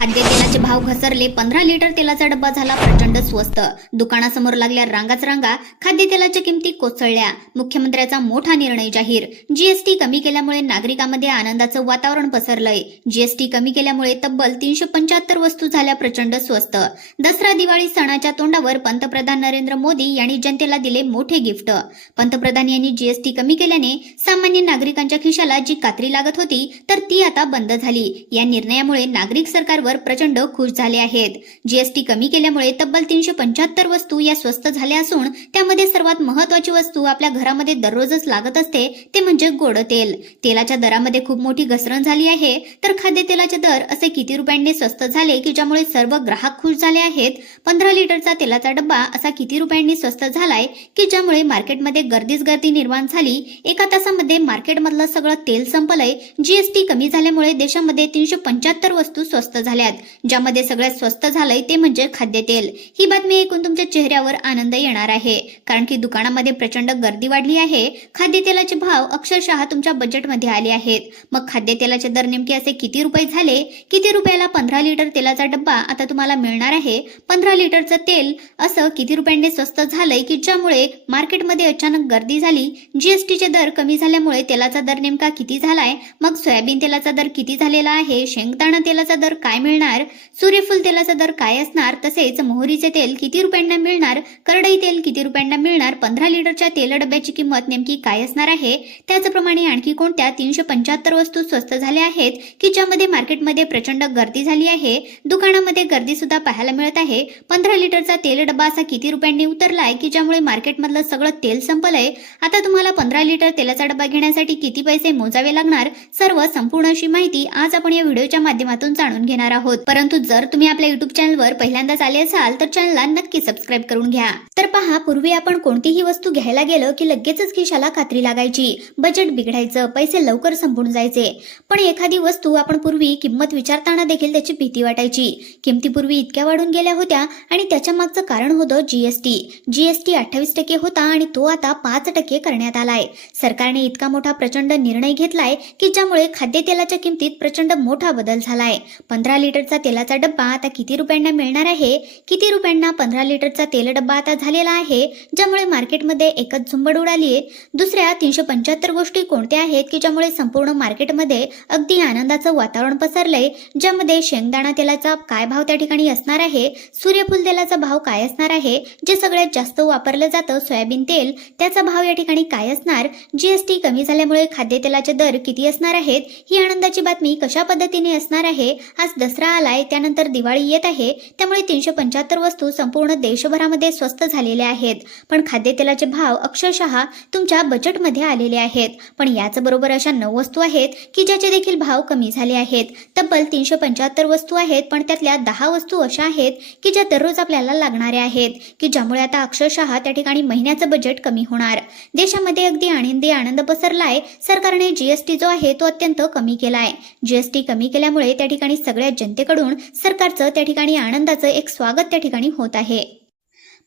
खाद्यतेलाचे भाव घसरले. पंधरा लिटर तेलाचा डब्बा झाला प्रचंड स्वस्त. दुकानासमोर लागल्या रांगाच रांगा खाद्यतेलाच्या किमती कोसळल्या. मुख्यमंत्र्याचा मोठा निर्णय जाहीर. जीएसटी कमी केल्यामुळे नागरिकांमध्ये आनंदाचं वातावरण पसरलंय. जीएसटी कमी केल्यामुळे तब्बल तीनशे पंच्याहत्तर वस्तू झाल्या प्रचंड स्वस्त. दसरा दिवाळी सणाच्या तोंडावर पंतप्रधान नरेंद्र मोदी यांनी जनतेला दिले मोठे गिफ्ट. पंतप्रधान यांनी जीएसटी कमी केल्याने सामान्य नागरिकांच्या खिशाला जी कात्री लागत होती तर ती आता बंद झाली. या निर्णयामुळे नागरिक सरकारवर प्रचंड खुश झाले आहेत. जीएसटी कमी केल्यामुळे तब्बल तीनशे पंच्याहत्तर वस्तू या स्वस्त झाल्या असून त्यामध्ये सर्वात महत्वाची वस्तू आपल्या घरामध्ये दररोजच लागत असते ते म्हणजे गोड तेल. तेलाच्या दरामध्ये खूप मोठी घसरण झाली आहे. तर खाद्यतेलाचे दर असे किती रुपयांनी स्वस्त झाले की ज्यामुळे सर्व ग्राहक खुश झाले आहेत? पंधरा लिटरचा तेलाचा डब्बा असा किती रुपयांनी स्वस्त झालाय की ज्यामुळे मार्केटमध्ये गर्दीच गर्दी निर्माण झाली? एका तासामध्ये मार्केटमधलं सगळं तेल संपलंय. जीएसटी कमी झाल्यामुळे देशामध्ये तीनशे पंच्याहत्तर वस्तू स्वस्त झाल्यात. ज्यामध्ये सगळ्यात स्वस्त झालंय ते म्हणजे खाद्यतेल. ही बातमी ऐकून तुमच्या चेहऱ्यावर आनंद येणार आहे. कारण की दुकानामध्ये प्रचंड गर्दी वाढली आहे. खाद्यतेलाचे भाव अक्षरशः तुमच्या बजेटमध्ये आले आहेत. मग खाद्यतेलाचे दर नेमके असे किती रुपये झाले? किती रुपयाला पंधरा लिटर तेलाचा डब्बा आता तुम्हाला मिळणार आहे? पंधरा लिटरचं तेल असं किती रुपयांनी स्वस्त झालंय की ज्यामुळे मार्केटमध्ये अचानक गर्दी झाली? जीएसटीचे दर कमी झाल्यामुळे तेलाचा दर नेमका किती झालाय? मग सोयाबीन तेलाचा दर किती झालेला आहे? शेंगदाणा तेलाचा दर काय मिळणार? सूर्यफूल तेलाचा दर काय असणार? तसेच मोहरीचे तेल किती रुपयांना मिळणार? करडई तेल किती रुपयांना मिळणार? पंधरा लिटरच्या तेल डब्याची किंमत नेमकी काय असणार आहे? त्याचप्रमाणे आणखी कोणत्या तीनशे पंच्याहत्तर वस्तू स्वस्त झाल्या आहेत? की ज्यामध्ये मार्केटमध्ये प्रचंड गर्दी झाली आहे. दुकानामध्ये गर्दी सुद्धा पाहायला मिळत आहे. पंधरा लिटरचा तेल डब्बा असा किती रुपयांनी उतरलाय की ज्यामुळे मार्केटमधलं सगळं तेल संपलंय? आता तुम्हाला पंधरा लिटर तेलाचा डब्बा घेण्यासाठी किती पैसे मोजावे लागणार? सर्व संपूर्ण अशी माहिती आज आपण या व्हिडिओच्या माध्यमातून जाणून घेणार आहोत परंतु जर तुम्ही आपल्या युट्यूब चॅनलवर पहिल्यांदाच आले असाल तर चॅनलला नक्की सबस्क्राईब करून घ्या. तर पहा पूर्वी आपण कोणतीही वस्तू घ्यायला गेलो की लगेचच खिशाला खात्री लागायची. बजेट बिघडायचं पैसे लवकर संपून जायचे. पण एखादी वस्तू आपण पूर्वी किंमत विचारताना देखील त्याची भीती वाटायची. किमती पूर्वी इतक्या वाढून गेल्या होत्या आणि त्याच्या मागचं कारण होतं जीएसटी जीएसटी अठ्ठावीस टक्के होता आणि तो आता पाच टक्के करण्यात आलाय. सरकारने इतका मोठा प्रचंड निर्णय घेतलाय की ज्यामुळे खाद्यतेलाच्या किमतीत प्रचंड मोठा बदल झालाय. पंधरा लिटरचा तेलाचा डब्बा आता किती रुपयांना मिळणार आहे? किती रुपयांना पंधरा लिटरचा तेल डब्बा आता झालेला आहे ज्यामुळे मार्केटमध्ये एकच झुंबड उडाली आहे दुसऱ्या तीनशे पंच्याहत्तर गोष्टी कोणत्या आहेत की ज्यामुळे संपूर्ण मार्केटमध्ये अगदी आनंदाचं वातावरण पसरलंय ज्यामध्ये शेंगदाणा तेलाचा काय भाव त्या ठिकाणी असणार आहे? सूर्यफूल तेलाचा भाव काय असणार आहे? जे सगळ्यात जास्त वापरलं जातं सोयाबीन तेल त्याचा भाव या ठिकाणी काय असणार? जीएसटी कमी झाल्यामुळे खाद्यतेलाचे दर किती असणार आहेत? ही आनंदाची बातमी कशा पद्धतीने असणार आहे? आज दसरा आलाय त्यानंतर दिवाळी येत आहे. त्यामुळे तीनशे पंच्याहत्तर वस्तू संपूर्ण देशभरामध्ये स्वस्त झालेल्या आहेत. पण खाद्यतेलाचे भाव अक्षरशः तुमच्या बजेटमध्ये आलेले आहेत. पण याच बरोबर अशा नऊ वस्तू आहेत की ज्याचे देखील भाव कमी झाले आहेत. तब्बल तीनशे पंच्याहत्तर वस्तू आहेत पण त्यातल्या दहा वस्तू अशा आहेत की ज्या दररोज आपल्याला लागणाऱ्या आहेत की ज्यामुळे आता अक्षरशः त्या ठिकाणी महिन्याचं बजेट कमी होणार. देशामध्ये अगदी आनंदी आनंद पसरलाय. सरकारने जीएसटी जो आहे तो अत्यंत कमी केलाय. जीएसटी कमी केल्यामुळे त्या ठिकाणी सगळ्या जनतेकडून सरकारचं त्या ठिकाणी आनंदाचं एक स्वागत त्या ठिकाणी होत आहे.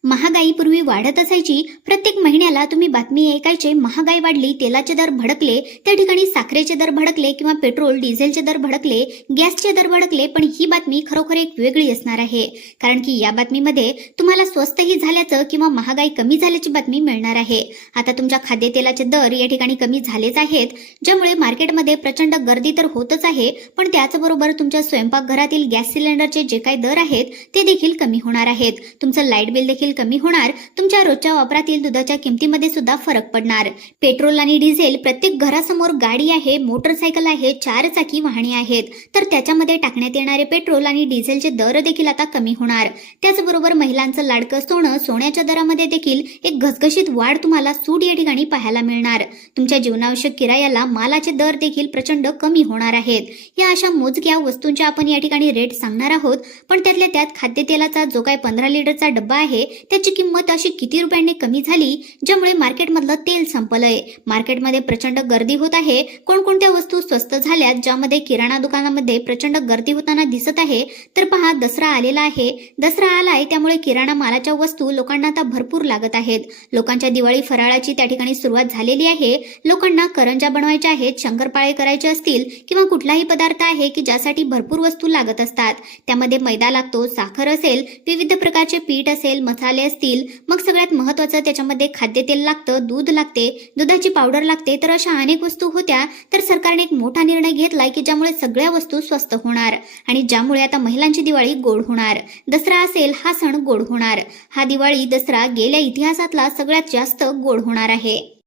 महागाई पूर्वी वाढत असायची. प्रत्येक महिन्याला तुम्ही बातमी ऐकायचे महागाई वाढली तेलाचे दर भडकले त्या ठिकाणी साखरेचे दर भडकले किंवा पेट्रोल डिझेलचे दर भडकले गॅसचे दर भडकले पण ही बातमी खरोखर एक वेगळी असणार आहे. कारण की या बातमीमध्ये तुम्हाला स्वस्तही झाल्याचं किंवा महागाई कमी झाल्याची बातमी मिळणार आहे. आता तुमच्या खाद्यतेलाचे दर या ठिकाणी कमी झालेच आहेत ज्यामुळे मार्केटमध्ये प्रचंड गर्दी तर होतच आहे पण त्याचबरोबर तुमच्या स्वयंपाकघरातील गॅस सिलेंडरचे जे काही दर आहेत ते देखील कमी होणार आहेत. तुमचं लाइट बिल देखील कमी होणार तुमच्या रोजच्या वापरातील दुधाच्या किमतीमध्ये सुद्धा फरक पडणार. पेट्रोल आणि डिझेल प्रत्येक घरासमोर गाडी आहे मोटरसायकल आहे चार चाकी वाहने आहेत. तर त्याच्यामध्ये टाकण्यात येणारे पेट्रोल आणि डिझेलचे दर देखील आता कमी होणार. त्याचबरोबर महिलांचं लाडकं सोनं सोन्याच्या दरामध्ये देखील एक घसघशीत वाढ तुम्हाला सूट या ठिकाणी पाहायला मिळणार. तुमच्या जीवनावश्यक किरायाला मालाचे दर देखील प्रचंड कमी होणार आहेत. या अशा मोजक्या वस्तूंच्या आपण या ठिकाणी रेट सांगणार आहोत पण त्यातल्या त्यात खाद्यतेलाचा जो काही पंधरा लिटरचा डब्बा आहे त्याची किंमत अशी किती रुपयांनी कमी झाली ज्यामुळे मार्केटमधलं तेल संपलंय. मार्केटमध्ये प्रचंड गर्दी होत आहे. कोणकोणत्या वस्तू स्वस्त झाल्यात ज्यामध्ये किराणा दुकानामध्ये प्रचंड गर्दी होताना दिसत आहे तर पहा दसरा आलेला आहे. दसरा आलाय त्यामुळे किराणा मालाच्या वस्तू लोकांना आता भरपूर लागत आहेत. लोकांच्या दिवाळी फराळाची त्या ठिकाणी सुरुवात झालेली आहे. लोकांना करंजा बनवायच्या आहेत शंकरपाळे करायचे असतील किंवा कुठलाही पदार्थ आहे की ज्यासाठी भरपूर वस्तू लागत असतात. त्यामध्ये मैदा लागतो साखर असेल विविध प्रकारचे पीठ असेल मसाले असतील मग सगळ्यात महत्वाचं त्याच्यामध्ये खाद्यतेल लागतं दूध लागते दुधाची पावडर लागते तर अशा अनेक वस्तू होत्या तर सरकारने एक मोठा निर्णय घेतलाय की ज्यामुळे सगळ्या वस्तू स्वस्त होणार आणि ज्यामुळे आता महिलांची दिवाळी गोड होणार. दसरा असेल हा सण गोड होणार. हा दिवाळी दसरा गेल्या इतिहासातला सगळ्यात जास्त गोड होणार आहे.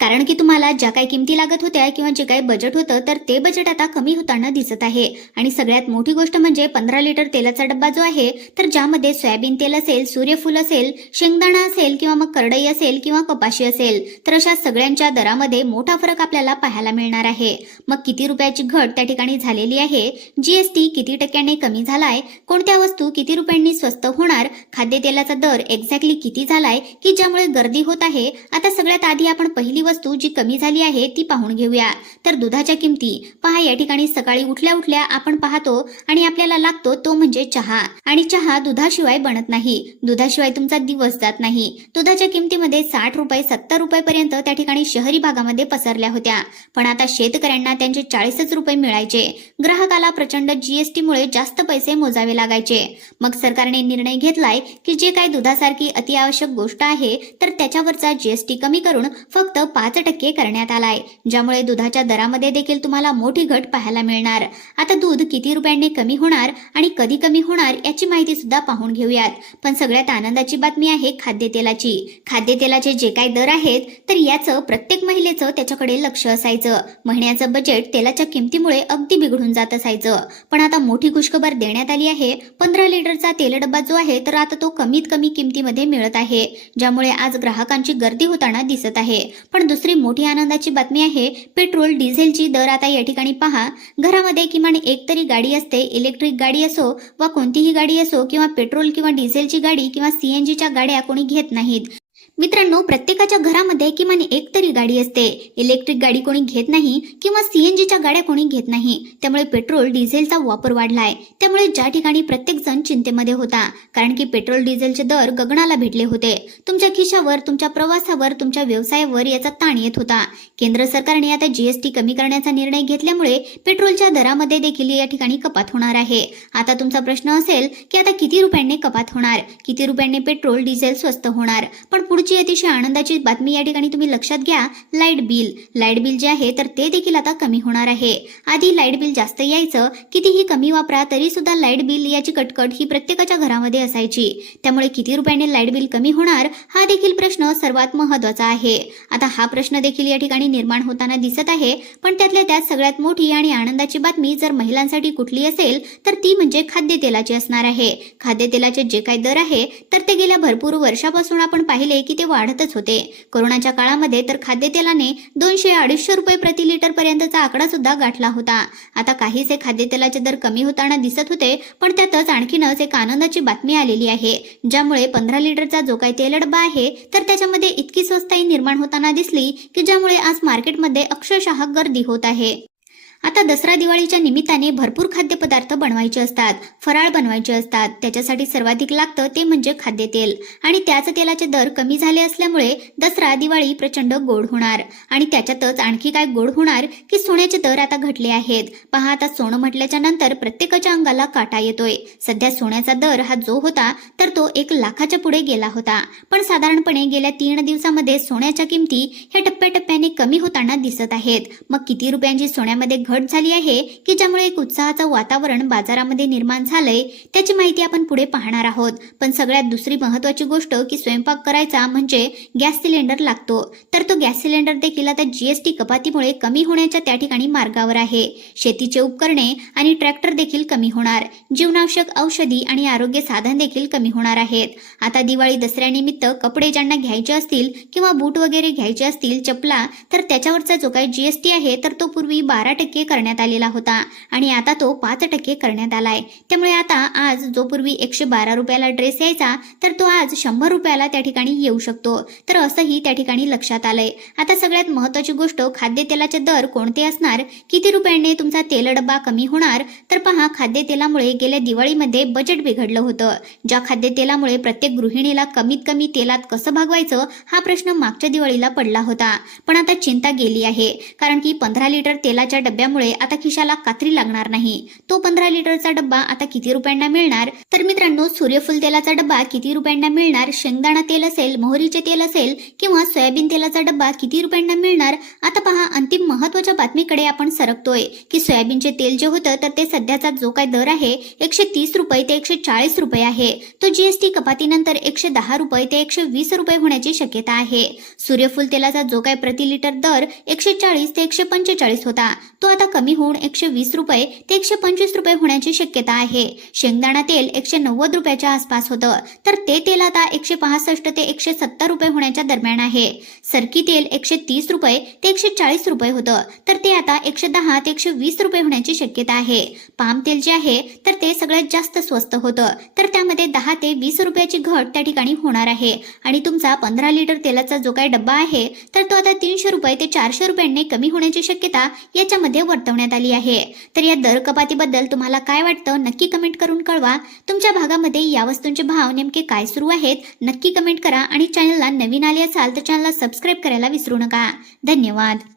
कारण की तुम्हाला ज्या काही किमती लागत होत्या किंवा जे काही बजेट होतं तर ते बजेट आता कमी होताना दिसत आहे. आणि सगळ्यात मोठी गोष्ट म्हणजे पंधरा लिटर तेलाचा डब्बा जो आहे तर ज्यामध्ये सोयाबीन तेल असेल सूर्यफूल असेल शेंगदाणा असेल किंवा मग करडई असेल किंवा कपाशी असेल तर अशा सगळ्यांच्या दरामध्ये मोठा फरक आपल्याला पाहायला मिळणार आहे. मग किती रुपयाची घट त्या ठिकाणी झालेली आहे? जीएसटी किती टक्क्याने कमी झालाय? कोणत्या वस्तू किती रुपयांनी स्वस्त होणार? खाद्यतेलाचा दर एक्झॅक्टली किती झालाय? की ज्यामुळे गर्दी होत आहे? आता सगळ्यात आधी आपण पहिली वस्तू जी कमी झाली आहे ती पाहून घेऊया. तर दुधाच्या किमती. पहा या ठिकाणी सकाळी उठल्या उठल्या आपण पाहतो आणि आपल्याला लागतो तो म्हणजे चहा. आणि चहा दुधाशिवाय बनत नाही. दुधाशिवाय तुमचा दिवस जात नाही. दुधाच्या किमतीमध्ये साठ रुपये सत्तर रुपये पर्यंत त्या ठिकाणी शहरी भागामध्ये पसरल्या होत्या. पण आता शेतकऱ्यांना त्यांचे चाळीसच रुपये मिळायचे. ग्राहकाला प्रचंड जीएसटीमुळे जास्त पैसे मोजावे लागायचे. मग सरकारने निर्णय घेतलाय की जे काही दुधासारखी अतिआवश्यक गोष्ट आहे तर त्याच्यावरचा जीएसटी कमी करून फक्त पाच टक्के करण्यात आलाय ज्यामुळे दुधाच्या दरामध्ये देखील तुम्हाला मोठी घट पाहायला मिळणार. आता दूध किती रुपयांनी कमी होणार आणि कधी कमी होणार याची माहिती सुद्धा पाहून घेऊयात. पण सगळ्यात आनंदाची बातमी आहे खाद्यतेलाची. खाद्यतेलाचे जे काही दर आहेत तर याचं प्रत्येक महिलेचं त्याच्याकडे लक्ष असायचं. महिन्याचं बजेट तेलाच्या किमतीमुळे अगदी बिघडून जात असायचं. पण आता मोठी खुशखबर देण्यात आली आहे. पंधरा लिटरचा तेल डब्बा जो आहे तर आता तो कमीत कमी किमतीमध्ये मिळत आहे ज्यामुळे आज ग्राहकांची गर्दी होताना दिसत आहे. पण दुसरी मोठी आनंदाची बातमी आहे पेट्रोल डिझेलची दर आता या ठिकाणी पहा. घरामध्ये किमान एक तरी गाडी असते इलेक्ट्रिक गाडी असो वा कोणतीही गाडी असो किंवा पेट्रोल किंवा डिझेलची गाडी किंवा सीएनजीच्या गाड्या कोणी घेत नाहीत. मित्रांनो प्रत्येकाच्या घरामध्ये किमान एक तरी गाडी असते. इलेक्ट्रिक गाडी कोणी घेत नाही किंवा सीएनजीच्या गाड्या कोणी घेत नाही. त्यामुळे पेट्रोल डिझेलचा वापर वाढलाय. त्यामुळे ज्या ठिकाणी प्रत्येक जण चिंतेमध्ये होता कारण की पेट्रोल डिझेलचे दर गगनाला भेटले होते. तुमच्या खिशावर तुमच्या प्रवासावर तुमच्या व्यवसायावर याचा ताण येत होता. केंद्र सरकारने आता जीएसटी कमी करण्याचा निर्णय घेतल्यामुळे पेट्रोलच्या दरामध्ये देखील या ठिकाणी कपात होणार आहे. आता तुमचा प्रश्न असेल की आता किती रुपयांनी कपात होणार? किती रुपयांनी पेट्रोल डिझेल स्वस्त होणार? पण पुढची अतिशय आनंदाची बातमी या ठिकाणी तुम्ही लक्षात घ्या. Light bill. लाइट बिल जे आहे तर ते देखील आता कमी होणार आहे. आधी लाइट बिल जास्त यायचं. कितीही कमी वापरा तरी सुद्धा लाइट बिल याची कटकट ही प्रत्येकाच्या घरामध्ये असायची. त्यामुळे किती रुपयाने लाइट बिल कमी होणार हा देखील प्रश्न सर्वात महत्त्वाचा आहे. आता हा प्रश्न देखील या ठिकाणी निर्माण होताना दिसत आहे पण त्यातल्या त्यात सगळ्यात मोठी आणि आनंदाची बातमी जर महिलांसाठी कुठली असेल तर ती म्हणजे खाद्यतेलाची असणार आहे. खाद्यतेलाचे जे काही दर आहे तर ते गेल्या भरपूर वर्षापासून आपण पाहिले की ते वाढतच होते. कोरोनाच्या काळामध्ये तर खाद्यतेलाने दोनशे अडीचशे रुपये प्रति लिटर पर्यंतचा आकडा सुद्धा गाठला होता. आता काहीसे खाद्यतेलाचे दर कमी होताना दिसत होते पण त्यातच आणखीनच एक आनंदाची बातमी आलेली आहे. ज्यामुळे पंधरा लिटरचा जो काही तेल डब्बा आहे तर त्याच्यामध्ये इतकी स्वस्ताई निर्माण होताना दिसली की ज्यामुळे आज मार्केटमध्ये अक्षरशः गर्दी होत आहे. आता दसरा दिवाळीच्या निमित्ताने भरपूर खाद्यपदार्थ बनवायचे असतात फराळ बनवायचे असतात. त्याच्यासाठी सर्वाधिक लागतं ते म्हणजे खाद्यतेल. आणि त्याच तेलाचे दर कमी झाले असल्यामुळे दसरा दिवाळी प्रचंड गोड होणार. आणि त्याच्यातच आणखी काय गोड होणार की सोन्याचे दर आता घटले आहेत. पहा आता सोनं म्हटल्याच्या नंतर प्रत्येकाच्या अंगाला काटा येतोय. सध्या सोन्याचा दर हा जो होता तर तो एक लाखाच्या पुढे गेला होता. पण साधारणपणे गेल्या तीन दिवसामध्ये सोन्याच्या किमती ह्या टप्प्याटप्प्याने कमी होताना दिसत आहेत. मग किती रुपयांची सोन्यामध्ये घट झाली आहे की ज्यामुळे एक उत्साहाचं वातावरण बाजारामध्ये निर्माण झालंय त्याची माहिती आपण पुढे पाहणार आहोत. पण सगळ्यात दुसरी महत्वाची गोष्ट की स्वयंपाक करायचा म्हणजे गॅस सिलेंडर लागतो. तर तो गॅस सिलेंडर देखील आता जीएसटी कपातीमुळे कमी होण्याच्या त्या ठिकाणी मार्गावर आहे. शेतीचे उपकरणे आणि ट्रॅक्टर देखील कमी होणार. जीवनावश्यक औषधी आणि आरोग्य साधन देखील कमी होणार आहेत. आता दिवाळी दसऱ्यानिमित्त कपडे ज्यांना घ्यायचे असतील किंवा बूट वगैरे घ्यायचे असतील चपला तर त्याच्यावरचा जो काही जीएसटी आहे तर तो पूर्वी बारा टक्के टक्के करण्यात आलेला होता. आणि आता तो पाच टक्के करण्यात आलाय. त्यामुळे आता आज जो पूर्वी एकशे बारा रुपयाला ड्रेस यायचा तर तो आज शंभर रुपयाला त्या ठिकाणी येऊ शकतो. तर असंही त्या ठिकाणी लक्षात आलंय. आता सगळ्यात महत्वाची गोष्ट खाद्यतेलाचे दर कोणते असणार? किती रुपयांनी तुमचा तेल डब्बा कमी होणार? तर पहा खाद्यतेलामुळे गेल्या दिवाळीमध्ये बजेट बिघडलं होतं. ज्या खाद्यतेलामुळे प्रत्येक गृहिणीला कमीत कमी तेलात कसं भागवायचं हा प्रश्न मागच्या दिवाळीला पडला होता. पण आता चिंता गेली आहे. कारण की पंधरा लिटर तेलाच्या डब्यामुळे आता खिशाला कात्री लागणार नाही. तो पंधरा लिटरचा डब्बा आता किती रुपयांना मिळणार? तर मित्रांनो सूर्यफूल तेलाचा डब्बा किती रुपयांना मिळणार? शेंगदाणा तेल असेल मोहरीचे तेल असेल किंवा सोयाबीन तेलाचा डब्बा किती रुपयांना मिळणार? आता पहा अंतिम महत्त्वाच्या बातमीकडे आपण सरकतोय. की सोयाबीनचे तेल जे होतं तर ते सध्याचा जो काय दर आहे एकशे तीस रुपये ते एकशे चाळीस रुपये आहे. तो जीएसटी कपातीनंतर एकशे दहा रुपये ते एकशे वीस रुपये होण्याची शक्यता आहे. सूर्यफूल तेलाचा जो काय प्रति लिटर दर एकशे चाळीस ते एकशे पंचेचाळीस होता. तो आता आता कमी होऊन एकशे वीस रुपये ते एकशे पंचवीस रुपये होण्याची शक्यता आहे. शेंगदाणा तेल एकशे नव्वद रुपयाच्या आसपास होतं. तर ते तेल आता एकशे पासष्ट ते एकशे सत्तर रुपये होण्याच्या दरम्यान आहे. सरकी तेल एकशे तीस रुपये ते एकशे चाळीस रुपये होतं. तर ते आता एकशे दहा ते एकशे वीस रुपये होण्याची शक्यता आहे. पाम तेल जे आहे तर ते सगळ्यात जास्त स्वस्त होतं. तर त्यामध्ये दहा ते वीस रुपयाची घट त्या ठिकाणी होणार आहे. आणि तुमचा पंधरा लिटर तेलाचा जो काही डब्बा आहे तर तो आता तीनशे रुपये ते चारशे रुपयांनी कमी होण्याची शक्यता याच्यामध्ये वर्तवण्यात आली आहे. तर या दर कपातीबद्दल तुम्हाला काय वाटतं? नक्की कमेंट करून कळवा. तुमच्या भागामध्ये या वस्तूंचे भाव नेमके काय सुरू आहेत? नक्की कमेंट करा. आणि चॅनलला नवीन आले असाल तर चॅनलला सबस्क्राईब करायला विसरू नका. धन्यवाद.